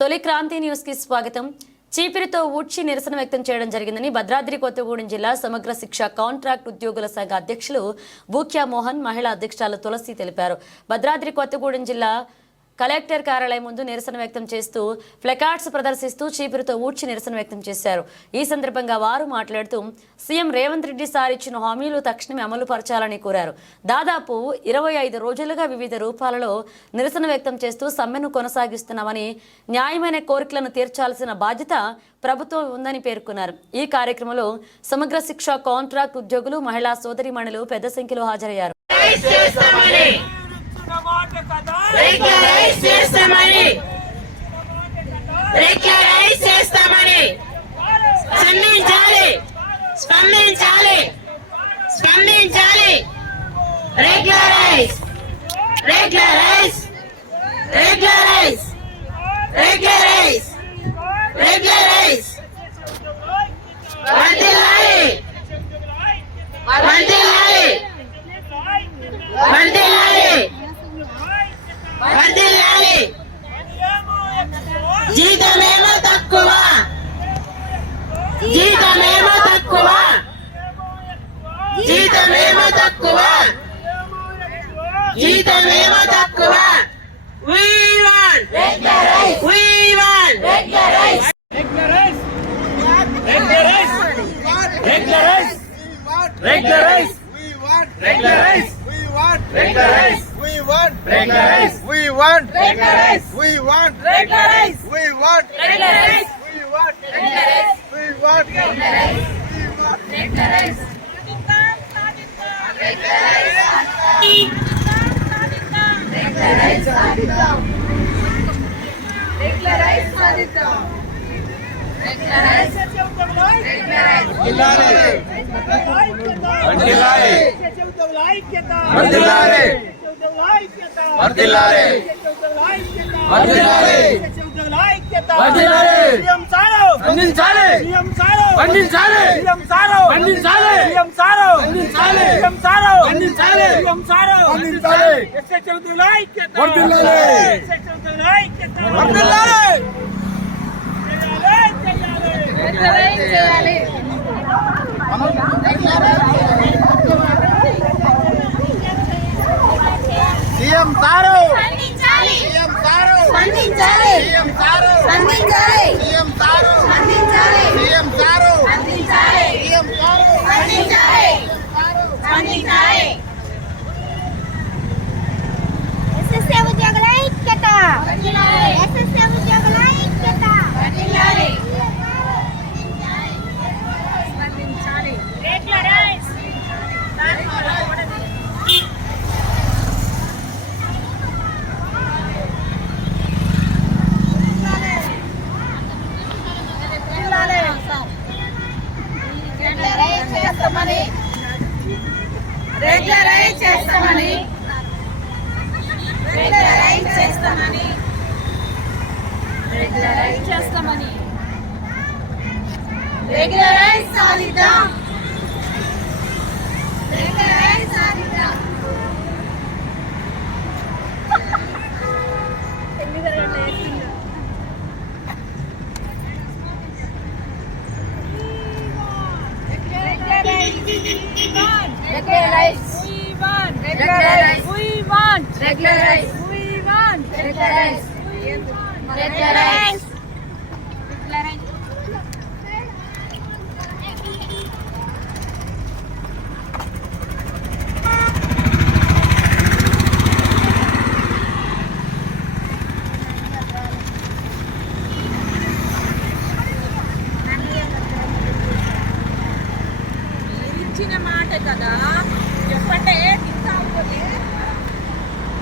తొలి క్రాంతి న్యూస్ కి స్వాగతం. చీపిరితో ఊడ్చి నిరసన వ్యక్తం చేయడం జరిగిందని భద్రాద్రి కొత్తగూడెం జిల్లా సమగ్ర శిక్ష కాంట్రాక్ట్ ఉద్యోగుల సంఘ అధ్యక్షులు బూక్యా మోహన్, మహిళా అధ్యక్షురాలు తులసి తెలిపారు. భద్రాద్రి కొత్తగూడెం జిల్లా కలెక్టర్ కార్యాలయం ముందు నిరసన వ్యక్తం చేస్తూ ఫ్లెకార్డ్స్ ప్రదర్శిస్తూ చీపిరితో ఊడ్చి నిరసన వ్యక్తం చేశారు. ఈ సందర్భంగా వారు మాట్లాడుతూ సీఎం రేవంత్ రెడ్డి సార్ ఇచ్చిన హామీలు తక్షణమే అమలు పరచాలని కోరారు. దాదాపు 25 రోజులుగా వివిధ రూపాలలో నిరసన వ్యక్తం చేస్తూ సమ్మెను కొనసాగిస్తున్నామని, న్యాయమైన కోరికలను తీర్చాల్సిన బాధ్యత ప్రభుత్వం ఉందని పేర్కొన్నారు. ఈ కార్యక్రమంలో సమగ్ర శిక్ష కాంట్రాక్ట్ ఉద్యోగులు, మహిళా సోదరీమణులు పెద్ద సంఖ్యలో హాజరయ్యారు. జీతమేమో తక్కువ, జీతమేమో తక్కువ, జీతమేమో తక్కువ, జీతమేమో తక్కువ. We want regularize, we want regularize, regularize, regularize, regularize, regularize, we want regularize, we want regularize, we want regularize, we want regularize, we want regularize, we want regularize, we want regularize, we want regularize, we want regularize. CM sir స్పందించాలి, CM sir స్పందించాలి, CM sir స్పందించాలి, CM sir స్పందించాలి, CM sir స్పందించాలి, CM sir స్పందించాలి, స్పందించాలి. SSA ఉద్యోగుల ఐక్యత, SSA ఉద్యోగుల ఐక్యత, స్పందించాలి, స్పందించాలి, రెగ్యులరైజ్. రెగ్యులరైజ్ చేస్తామని, రెగ్యులరైజ్ చేస్తామని, రెగ్యులరైజ్ చేస్తామని, రెగ్యులరైజ్ సాధిద్దాం, రెగ్యులరైజ్ సాధిద్దాం. Regularize. We want. Regularize. We want. Regularize. We want. Regularize. Regularize. Regularize. ఇచ్చిన మాట కదా, చెప్పండి.